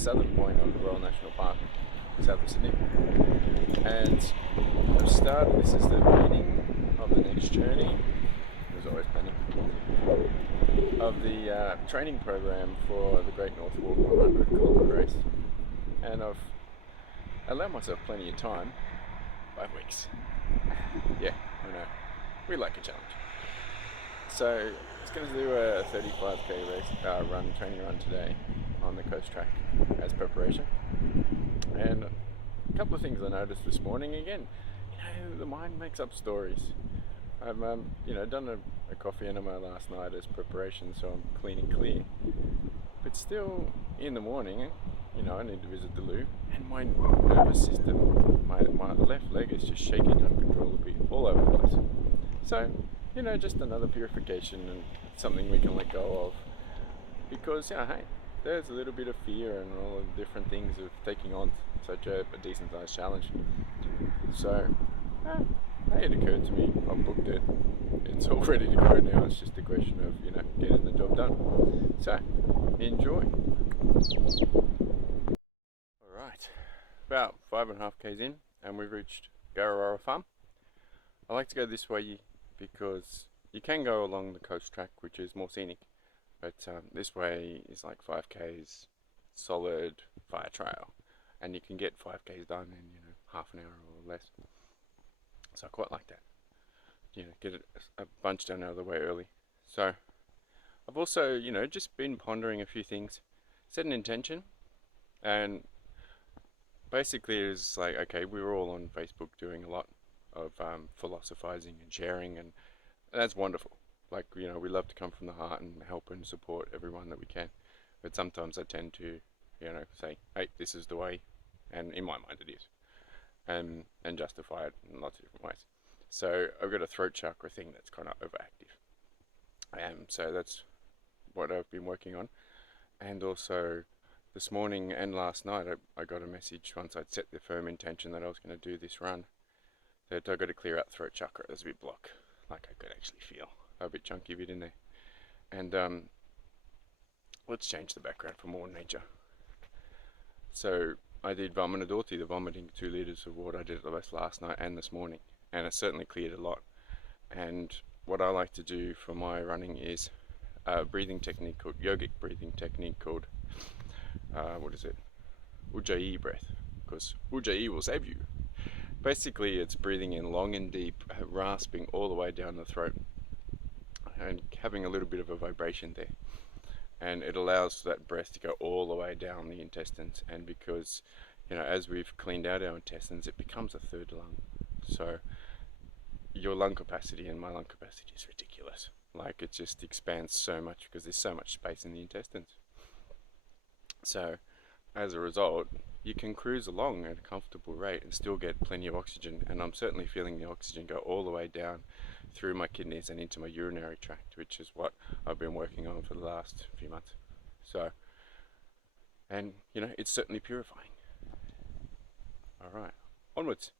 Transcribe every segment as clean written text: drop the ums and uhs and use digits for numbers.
southern point of the Royal National Park, south of Sydney. And this is the beginning of the next journey. There's always planning of the training program for the Great North Walk 100-kilometre race. And I've allowed myself plenty of time, 5 weeks. Yeah, I know. We like a challenge. So it's going to do a 35k race, training run today on the coast track as preparation. And a couple of things I noticed this morning. Again, the mind makes up stories. I've done a coffee enema last night as preparation, so I'm clean and clear. But still, in the morning, I need to visit the loo, and my nervous system, my left leg is just shaking uncontrollably all over the place. So, just another purification and something we can let go of. Because, hey, there's a little bit of fear and all the different things of taking on such a decent sized challenge. So, hey, it occurred to me, I've booked it, it's all ready to go now, it's just a question of, getting the job done. So, enjoy. Alright, about 5.5 k's in, and we've reached Garrarara Farm. I like to go this way because you can go along the coast track, which is more scenic, but this way is like 5 k's solid fire trail, and you can get 5 k's done in half an hour or less. So I quite like that. Get a bunch done out of the way early. So I've also just been pondering a few things, set an intention, and basically it was like, okay, we were all on Facebook doing a lot of philosophizing and sharing, and that's wonderful. Like, we love to come from the heart and help and support everyone that we can. But sometimes I tend to, say, hey, this is the way, and in my mind it is, and justify it in lots of different ways. So I've got a throat chakra thing that's kind of overactive. So that's what I've been working on. And also this morning and last night I got a message once I'd set the firm intention that I was going to do this run, that I got to clear out the throat chakra. There's a bit blocked, like I could actually feel a bit chunky bit in there. And let's change the background for more nature. So I did Vamanadoti, the vomiting 2 litres of water. I did it last night and this morning, and it certainly cleared a lot. And what I like to do for my running is a breathing technique called yogic breathing technique called Ujjayi breath, because Ujjayi will save you. Basically, it's breathing in long and deep, rasping all the way down the throat, and having a little bit of a vibration there. And it allows that breath to go all the way down the intestines. And because, as we've cleaned out our intestines, it becomes a third lung. So your lung capacity and my lung capacity is ridiculous. Like, it just expands so much because there's so much space in the intestines. So as a result, you can cruise along at a comfortable rate and still get plenty of oxygen. And I'm certainly feeling the oxygen go all the way down through my kidneys and into my urinary tract, which is what I've been working on for the last few months. So, and it's certainly purifying. Alright, onwards.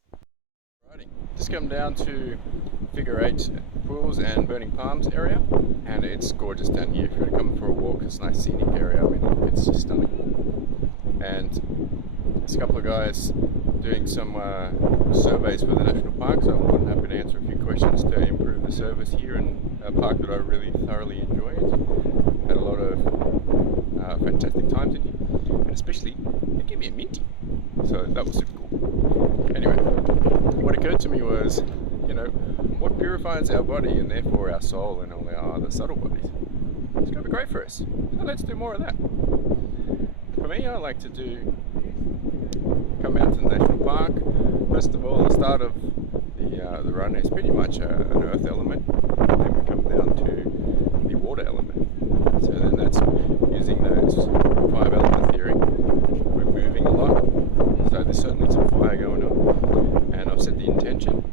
Alrighty, just come down to Figure 8 Pools and Burning Palms area, and it's gorgeous down here. If you're coming for a walk, it's a nice scenic area. I mean, look, it's just stunning. And there's a couple of guys doing some surveys for the national park, so I'm more than happy to answer a few questions to improve the service here in a park that I really thoroughly enjoyed. Had a lot of fantastic times in here, and especially they gave me a minty, so that was super cool. Anyway, what occurred to me was, what purifies our body and therefore our soul and all our other subtle bodies? It's going to be great for us, so let's do more of that. For me, I like to come out to the national park. First of all, the start of the run is pretty much an earth element, and then we come down to the water element. So then that's using those 5 element theory. We're moving a lot, so there's certainly some fire going on, and I've set the intention.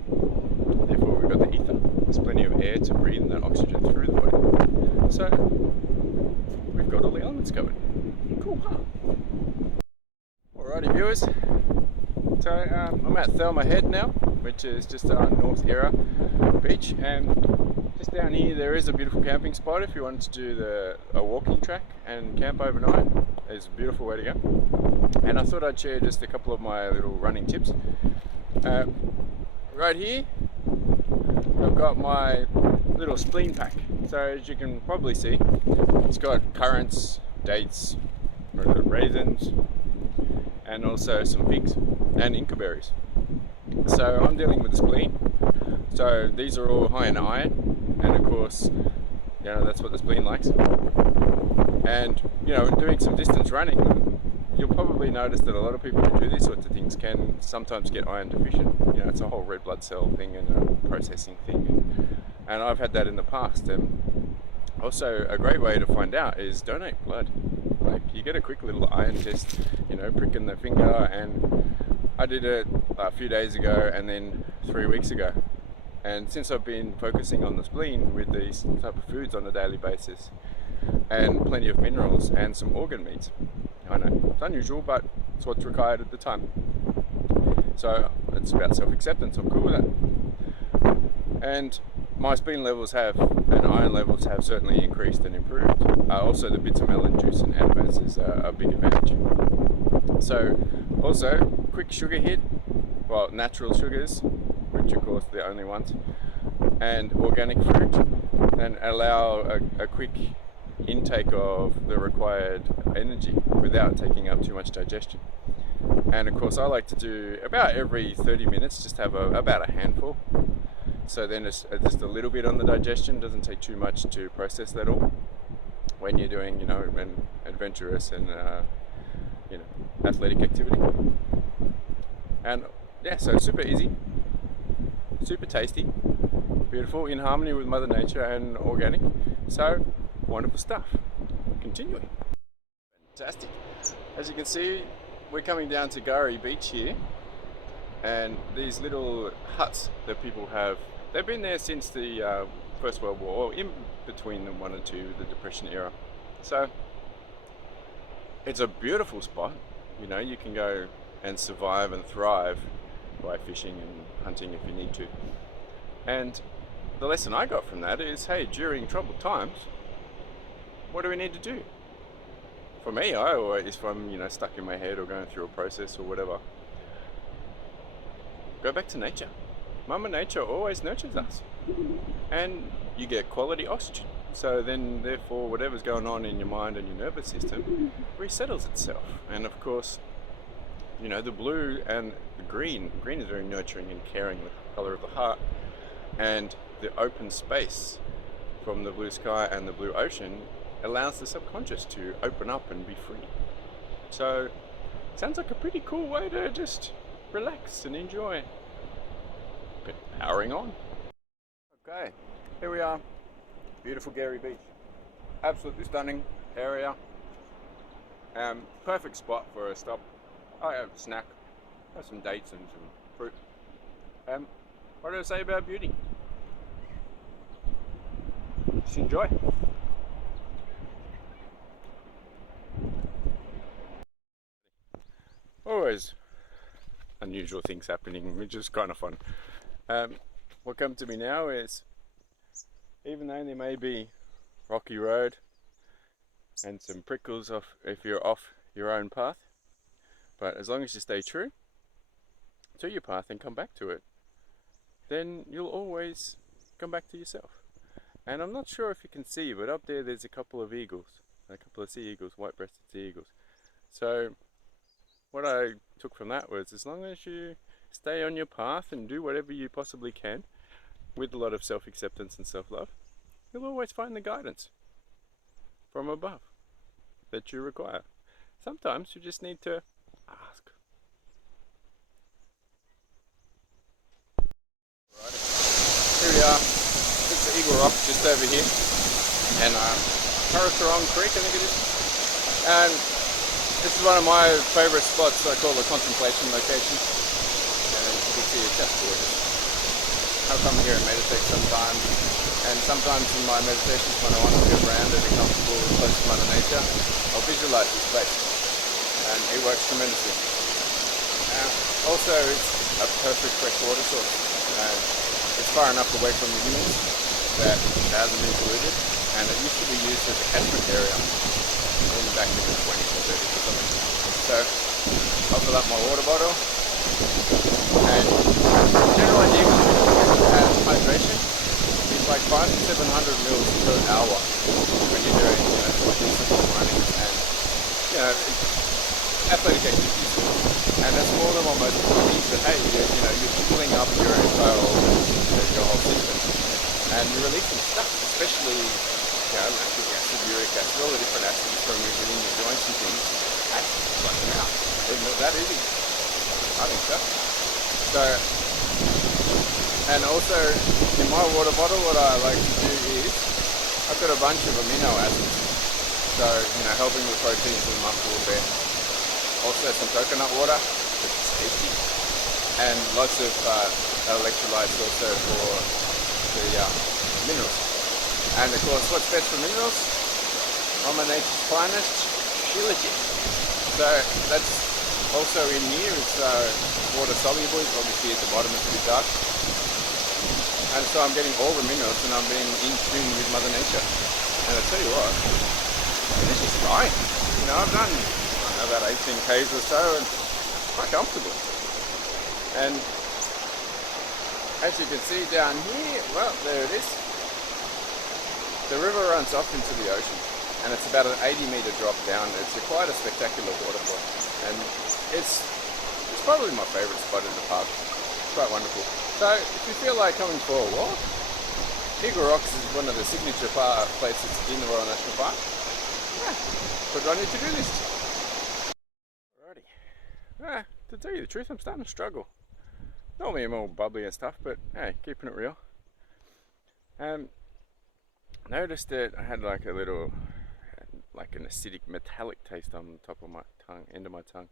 Therefore, we've got the ether. There's plenty of air to breathe and that oxygen through the body. So we've got all the elements covered. Cool, huh? Alrighty, viewers. So I'm at Thelma Head now, which is just North Yarra beach, and Just down here there is a beautiful camping spot if you wanted to do a walking track and camp overnight. It's a beautiful way to go. And I thought I'd share just a couple of my little running tips. Right here I've got my little spleen pack. So as you can probably see, it's got currants, dates, raisins, and also some figs and Inca berries. So I'm dealing with the spleen. So these are all high in iron, and of course, you know, that's what the spleen likes. And you know, doing some distance running, you'll probably notice that a lot of people who do these sorts of things can sometimes get iron deficient. You know, it's a whole red blood cell thing and a processing thing. And I've had that in the past. And also a great way to find out is donate blood. Like, you get a quick little iron test, you know, prick in the finger, and I did it a few days ago and then 3 weeks ago. And since I've been focusing on the spleen with these type of foods on a daily basis, and plenty of minerals and some organ meats, I know it's unusual, but it's what's required at the time. So it's about self-acceptance. I'm cool with that. And my spleen levels and iron levels have certainly increased and improved. Also, the bitter melon juice and animals is a big advantage. So, also, quick sugar hit, well, natural sugars, which of course they're the only ones, and organic fruit, and allow a quick intake of the required energy without taking up too much digestion. And of course I like to do about every 30 minutes, just have about a handful. So then it's just a little bit on the digestion, doesn't take too much to process that all when you're doing, you know, an adventurous and you know, athletic activity. And yeah, so super easy, super tasty, beautiful, in harmony with Mother Nature and organic. So wonderful stuff. Continuing. Fantastic. As you can see, we're coming down to Gari Beach here, and these little huts that people have, they've been there since the First World War, or in between the 1 and 2, the Depression era. So it's a beautiful spot. You know, you can go and survive and thrive by fishing and hunting if you need to. And the lesson I got from that is, hey, during troubled times, what do we need to do? For me, I always, if I'm, you know, stuck in my head or going through a process or whatever, go back to nature. Mama Nature always nurtures us, and you get quality oxygen. So then, therefore, whatever's going on in your mind and your nervous system resettles itself. And of course, you know, the blue and the green. Green is very nurturing and caring, the color of the heart, and the open space from the blue sky and the blue ocean allows the subconscious to open up and be free. So, sounds like a pretty cool way to just relax and enjoy. But powering on. Okay, here we are. Beautiful Gary Beach. Absolutely stunning area. Perfect spot for a stop. I have a snack, have some dates and some fruit. What did I say about beauty? Just enjoy. Always unusual things happening, which is kind of fun. What comes to me now is, even though there may be rocky road and some prickles off if you're off your own path, but as long as you stay true to your path and come back to it, then you'll always come back to yourself. And I'm not sure if you can see, but up there's a couple of eagles, a couple of sea eagles, white-breasted sea eagles. So what I took from that was, as long as you stay on your path and do whatever you possibly can with a lot of self-acceptance and self-love, you'll always find the guidance from above that you require. Sometimes you just need to ask. Alrighty. Here we are. It's the Eagle Rock just over here, and Karasarong Creek, I think it is. And this is one of my favourite spots. I call it a contemplation location. And as you can see, it's just gorgeous. I'll come here and meditate sometimes. And sometimes in my meditations, when I want to feel grounded and comfortable close to Mother Nature, I'll visualise this place. And it works tremendously. Also, it's a perfect fresh water source. It's far enough away from the humans that hasn't been polluted, and it used to be used as a catchment area back in the 20s or 30s or something. So I'll fill up my water bottle, and the general idea with hydration is like 500 to 700 mils per hour when you're doing decent running and athletic activities. And that's more than what most people think, but hey, you're filling up your entire your whole system, and you're releasing stuff, especially lactic acid, uric acid, all the different acids from within your joints and things. That's flushing out. Isn't it that easy? I think so. So, and also in my water bottle, what I like to do is I've got a bunch of amino acids, so helping with proteins and muscle repair. Also some coconut water, which is tasty, and lots of electrolytes also for the minerals. And of course, what's best for minerals? Mama Nature's finest, shilajit. So that's also in here. It's water soluble. It's obviously at the bottom. It's a bit dark. And so I'm getting all the minerals, and I'm being in tune with Mother Nature. And I tell you what, this is fine. I've done about 18 k's or so, and quite comfortable. And as you can see down here, well, there it is. The river runs off into the ocean, and it's about an 80-meter drop down. It's quite a spectacular waterfall, and it's probably my favourite spot in the park. It's quite wonderful. So if you feel like coming for a walk, Eagle Rocks is one of the signature places in the Royal National Park. Yeah, put it on your to-do list. Alrighty. To tell you the truth, I'm starting to struggle. Normally I'm all bubbly and stuff, but hey, keeping it real. Noticed that I had like a little, like an acidic metallic taste on the top of my tongue, end of my tongue,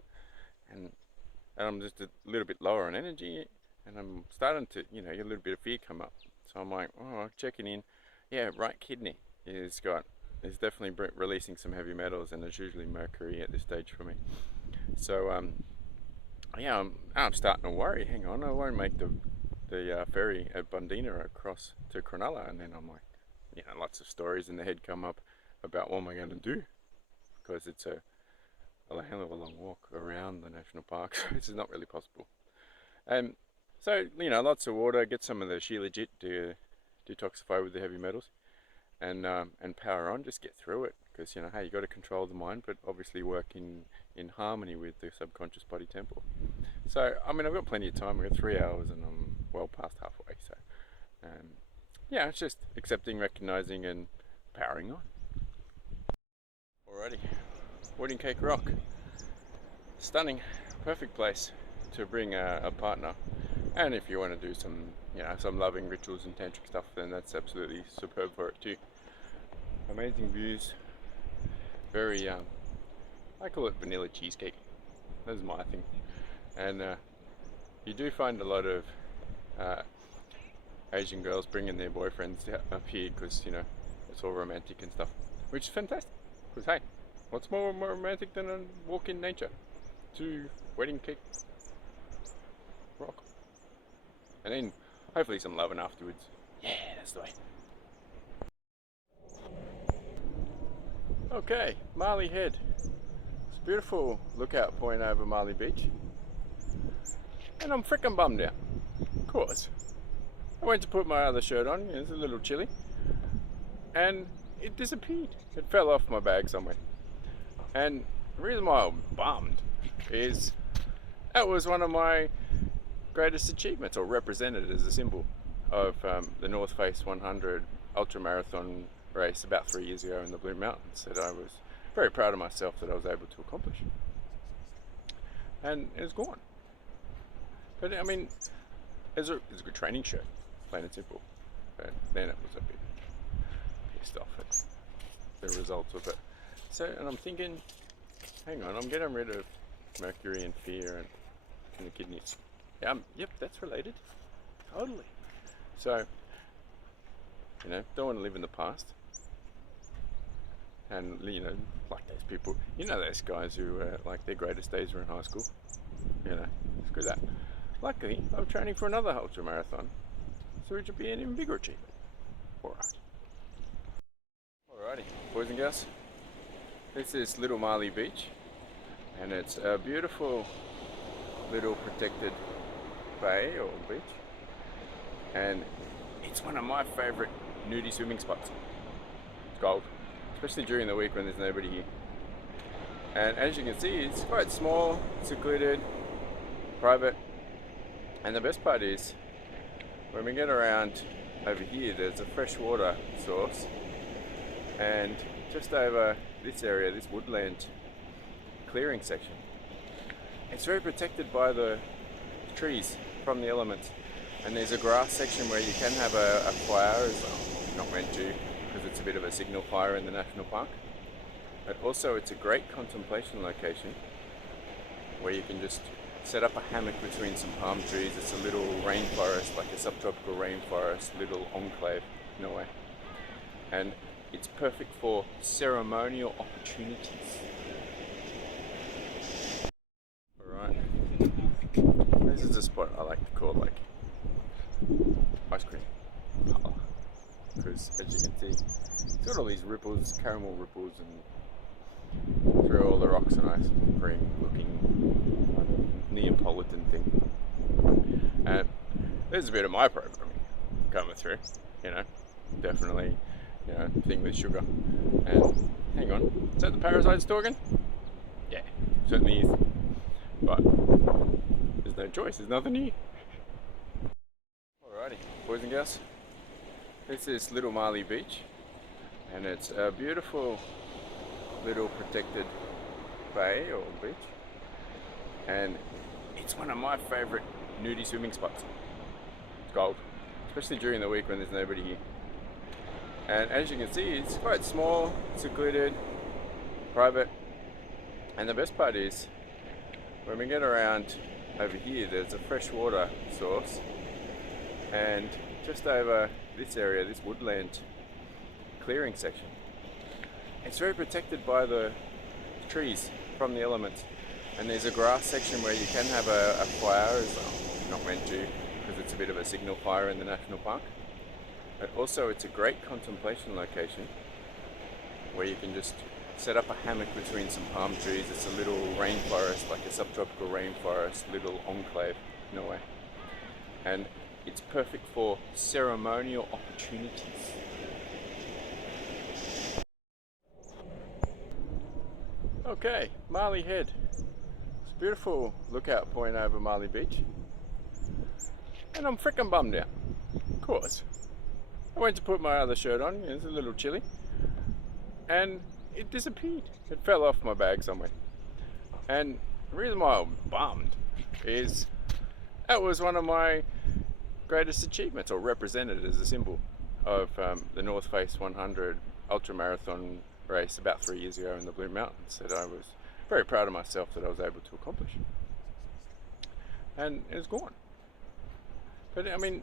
and I'm just a little bit lower on energy, and I'm starting to, get a little bit of fear come up. So I'm like, checking in. Yeah, right kidney is definitely releasing some heavy metals, and it's usually mercury at this stage for me. So I'm starting to worry. Hang on, I won't make the ferry at Bundeena across to Cronulla, and then I'm like, lots of stories in the head come up about what am I going to do, because it's a hell of a long walk around the national park, so this is not really possible. So lots of water, get some of the shilajit to detoxify with the heavy metals, and power on, just get through it, because hey, you got to control the mind, but obviously work in harmony with the subconscious body temple. So I've got plenty of time. We've got 3 hours, and I'm well past halfway. So it's just accepting, recognizing, and powering on. Alrighty, Wedding Cake Rock, stunning, perfect place to bring a partner. And if you want to do some loving rituals and tantric stuff, then that's absolutely superb for it too. Amazing views, very I call it vanilla cheesecake. That's my thing. And you do find a lot of Asian girls bringing their boyfriends up here because it's all romantic and stuff, which is fantastic. Because hey, what's more romantic than a walk in nature to Wedding Cake Rock, and then hopefully some loving afterwards. Yeah, that's the way. Okay, Marley Head. It's a beautiful lookout point over Marley Beach, and I'm frickin' bummed out. Of course. I went to put my other shirt on, it's a little chilly, and it disappeared. It fell off my bag somewhere. And the reason why I'm bummed is that was one of my greatest achievements, or represented as a symbol of the North Face 100 ultra marathon race about 3 years ago in the Blue Mountains, that I was very proud of myself that I was able to accomplish. And it's gone. But I mean, it's a good training shirt, plain and simple. But then it was a bit pissed off at the results of it. So, and I'm thinking, hang on, I'm getting rid of mercury and fear and the kidneys. Yep, that's related. Totally. So, don't want to live in the past. And, like those people, those guys who, like, their greatest days were in high school. Screw that. Luckily, I'm training for another ultra marathon, so which will be an even bigger achievement for us. girls, this is Little Marley Beach, and it's a beautiful little protected bay or beach, and it's one of my favourite nudie swimming spots. It's gold, especially during the week when there's nobody here. And as you can see, it's quite small, secluded, private, and the best part is when we get around over here, there's a freshwater source, and just over this area, this woodland clearing section, it's very protected by the trees from the elements, and there's a grass section where you can have a fire as well. Not meant to, because it's a bit of a signal fire in the national park, but also it's a great contemplation location where you can just set up a hammock between some palm trees. It's a little rainforest, like a subtropical rainforest, little enclave in a way, and it's perfect for ceremonial opportunities. Alright, this is a spot I like to call like ice cream parlour, because as you can see, it's got all these ripples, caramel ripples, and through all the rocks and ice cream looking Neapolitan thing. And there's a bit of my programming coming through, you know, definitely, you know, thing with sugar. And hang on, is that the parasites talking? Yeah, certainly is. But there's no choice, there's nothing here. Alrighty, boys and girls, this is Little Marley Beach, and it's a beautiful little protected bay or beach, and it's one of my favourite nudie swimming spots. It's gold, especially during the week when there's nobody here. And as you can see, it's quite small, secluded, private, and the best part is when we get around over here, there's a freshwater source, and just over this area, this woodland clearing section, it's very protected by the trees from the elements, and there's a grass section where you can have a fire as well. Not meant to, because it's a bit of a signal fire in the national park, but also it's a great contemplation location where you can just set up a hammock between some palm trees. It's a little rainforest, like a subtropical rainforest, little enclave in a way, and it's perfect for ceremonial opportunities. Okay, Marley Head. It's a beautiful lookout point over Marley Beach, and I'm frickin' bummed out. Of course, I went to put my other shirt on, it's a little chilly, and it disappeared. It fell off my bag somewhere. And the reason why I'm bummed is that was one of my greatest achievements, or represented as a symbol of the North Face 100 ultra marathon race about 3 years ago in the Blue Mountains, that I was very proud of myself that I was able to accomplish. And it was gone. But I mean,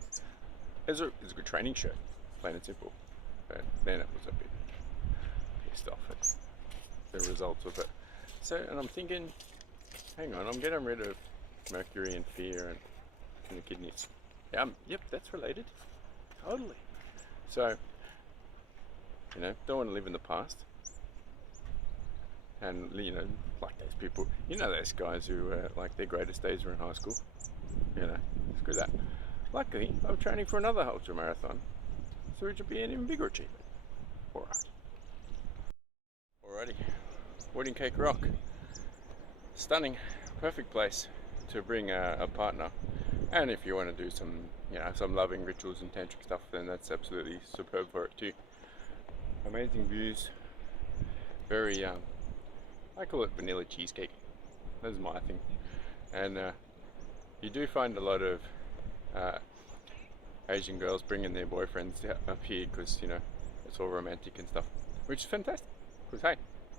it was a good training shirt, plain and simple. But then it was a bit pissed off at the results of it. So, and I'm thinking, hang on, I'm getting rid of mercury and fear and the kidneys. Yep, that's related. Totally. So, you know, don't want to live in the past. And, you know, like those people, you know, those guys who, like, their greatest days were in high school. You know, screw that. Luckily, I'm training for another ultra marathon, so it should be an even bigger achievement. Alright. Alrighty. Wedding Cake Rock. Stunning. Perfect place to bring a partner. And if you want to do some, you know, some loving rituals and tantric stuff, then that's absolutely superb for it too. Amazing views. Very, I call it vanilla cheesecake. That's my thing. And you do find a lot of Asian girls bringing their boyfriends up here because, you know, it's all romantic and stuff, which is fantastic. Because hey,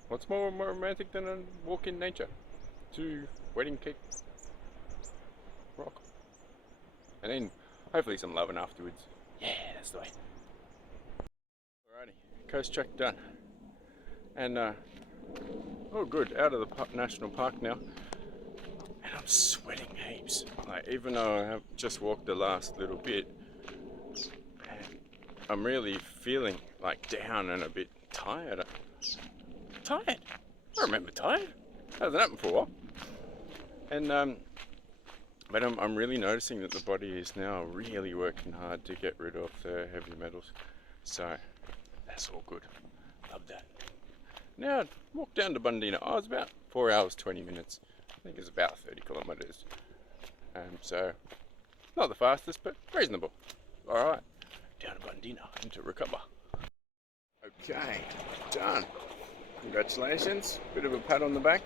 what's more romantic than a walk in nature to Wedding Cake Rock? And then hopefully some loving afterwards. Yeah, that's the way. Alrighty, coast track done. And oh good, out of the national park now. And I'm sweating heaps. Like, even though I have just walked the last little bit, I'm really feeling like down and a bit tired. Tired? I remember tired. Hasn't happened for a while. And but I'm really noticing that the body is now really working hard to get rid of the heavy metals. So that's all good. Love that. Now walk down to Bundeena. Oh, it's about 4 hours 20 minutes. I think it's about 30 kilometers. So not the fastest, but reasonable. All right, down to Bundeena and to recover. Okay, done. Congratulations. Bit of a pat on the back.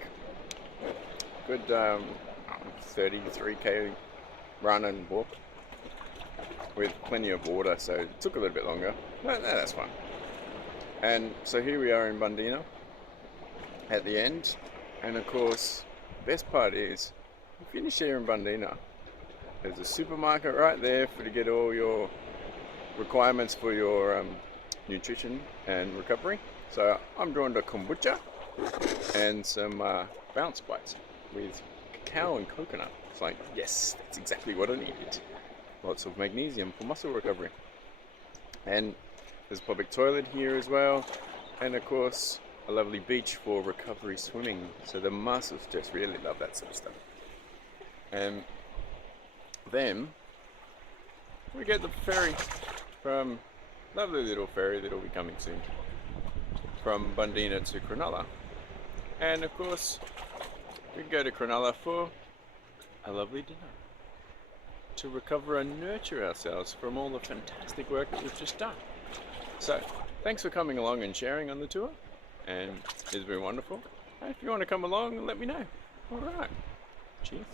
Good 33k run and walk with plenty of water, so it took a little bit longer. No, that's fine. And so here we are in Bundeena at the end, and of course, the best part is, you finish here in Bundeena, there's a supermarket right there for to get all your requirements for your nutrition and recovery. So I'm drawn to kombucha and some bounce bites with cacao and coconut. It's like, yes, that's exactly what I needed. Lots of magnesium for muscle recovery. And there's a public toilet here as well. And of course, a lovely beach for recovery swimming. So the muscles just really love that sort of stuff. And then we get the ferry from, lovely little ferry that'll be coming soon, from Bundeena to Cronulla. And of course, we go to Cronulla for a lovely dinner to recover and nurture ourselves from all the fantastic work that we've just done. So, thanks for coming along and sharing on the tour, and it's been wonderful. And if you want to come along, let me know. Alright, cheers.